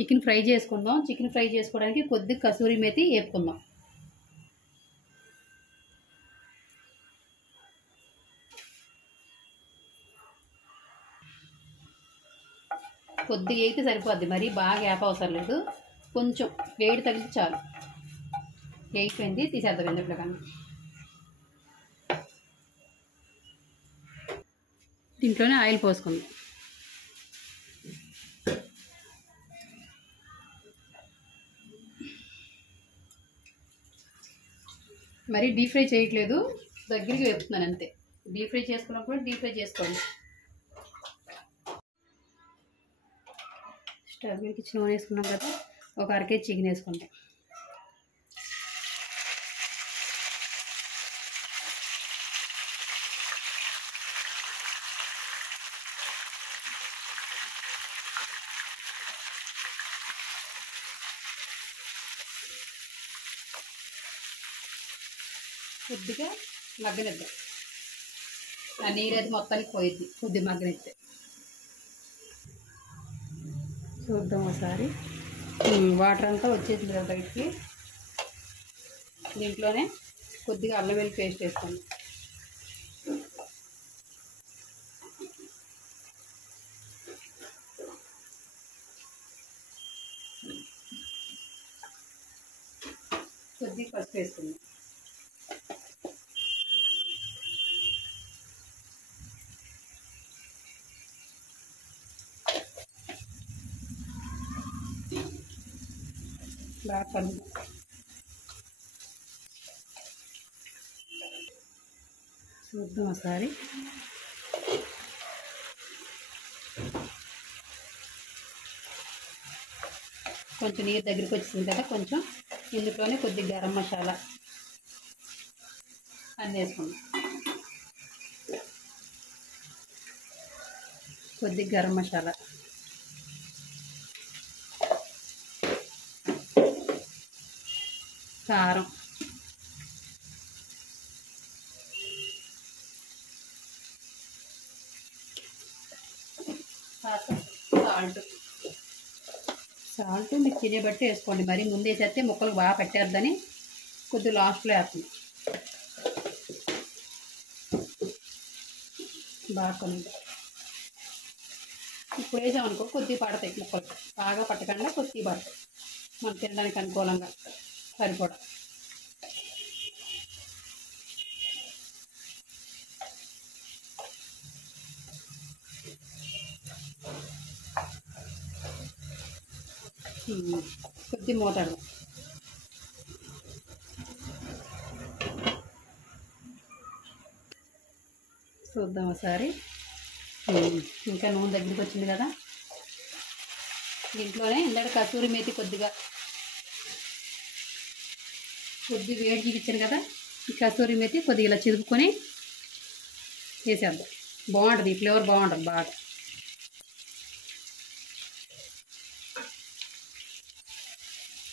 Chicken fry చేసుకుందాం. Chicken fry చేసుకోవడానికి కొద్దిగా కసూరి మేతి వేపుకుందాం. కొద్దిగా వేగితే సరిపోద్ది, మరి బాగా వేప అవసరం లేదు, కొంచెం వేడి తగిలితే చాలు. వేగిపోయింది, తీసేద్దాం ఎందుకు కానీ. దీంట్లోనే ఆయిల్ పోసుకుందాం. మరి డీప్ ఫ్రై చేయట్లేదు, దగ్గరికి వేపుతున్నాను అంతే. డీప్ ఫ్రై చేసుకున్నప్పుడు డీప్ ఫ్రై చేసుకోండి. స్టవ్ మీద కిచెన్ నూనె వేసుకున్నాం కదా, ఒక అరకేజీ చికెన్ వేసుకుంటాం. కొద్దిగా మగ్గనిద్దాం, ఆ నీరు అయితే మొత్తానికి పోయిద్ది కొద్దిగా మగ్గనిస్తే. చూద్దాం ఒకసారి. వాటర్ అంతా వచ్చేసింది కదా బయటికి. దీంట్లోనే కొద్దిగా అల్లం వెల్లుల్లి పేస్ట్ వేసుకోండి. కొద్దిగా పసుపు వేసుకుందాం. బాగా కలుపుదాం. చూద్దాం ఒకసారి. కొంచెం నీరు దగ్గరికి వచ్చింది కదా, కొంచెం ఇందులోనే కొద్దిగా గరం మసాలా అన్నీ వేసుకుందాం. కొద్దిగా గరం మసాలా, కారం, సాల్ట్ మీకు తినే బట్టి వేసుకోండి. మరి ముందు వేసేస్తే ముక్కలు బాగా పట్టేద్దని కొద్దిగా లాస్ట్లో వేస్తుంది. బాగా కొన్ని ఇప్పుడు వేసామనుకో కొద్దిగా పడతాయి ముక్కలు, బాగా పట్టకుండా కొద్దిగా పడతాయి. మనం తినడానికి అనుకూలంగా సరిపడా. కొద్ది మూతాడు. చూద్దాం ఒకసారి. ఇంకా నూనె దగ్గరికి వచ్చింది కదా, దీంట్లోనే ఇందాక కసూరి మేతి కొద్దిగా వేడి చూపించాను కదా, ఈ కసూరి మేతి కొద్దిగా ఇలా చిరుపుకొని వేసేద్దాం. బాగుంటుంది, ఈ ఫ్లేవర్ బాగుంటుంది బాగా.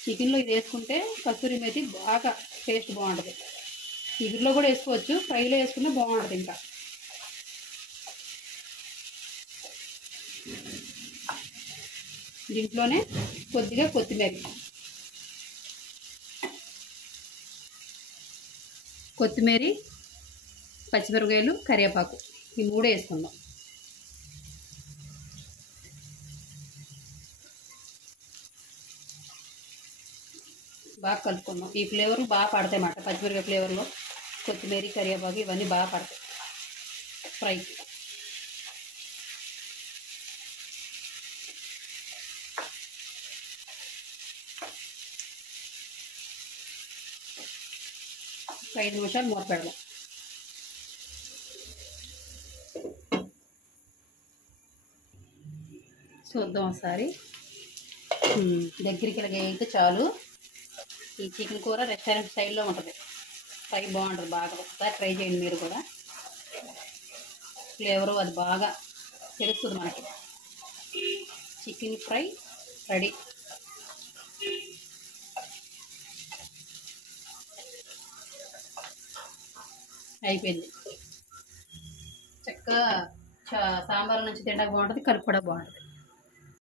చికెన్లో ఇది వేసుకుంటే కసూరి మేతి బాగా టేస్ట్ బాగుంటుంది. చికెన్లో కూడా వేసుకోవచ్చు, ఫ్రైలో వేసుకుంటే బాగుంటుంది. ఇంకా దీంట్లోనే కొద్దిగా కొత్తిమీర, పచ్చిమిరపకాయలు, కరివేపాకు ఈ మూడే వేసుకుందాం. బాగా కలుపుకుందాం. ఈ ఫ్లేవర్లు బాగా పడతాయి అన్నమాట. పచ్చిమిరపకాయ ఫ్లేవర్లో కొత్తిమీర, కరివేపాకు ఇవన్నీ బాగా పడతాయి ఫ్రైకి. ఒక 5 నిమిషాలు మూత పెడదాం. చూద్దాం ఒకసారి. దగ్గరికి ఇలాగ అయితే చాలు. ఈ చికెన్ కూర రెస్టారెంట్ స్టైల్లో ఉంటుంది, ఫ్రై బాగుంటుంది బాగా. ఒకసారి ట్రై చేయండి మీరు కూడా. ఫ్లేవరు అది బాగా తెలుస్తుంది మనకి. Chicken fry ready. అయిపోయింది. చక్కగా సాంబార్ నుంచి తినడానికి బాగుంటుంది, కలుపు కూడా బాగుంటుంది.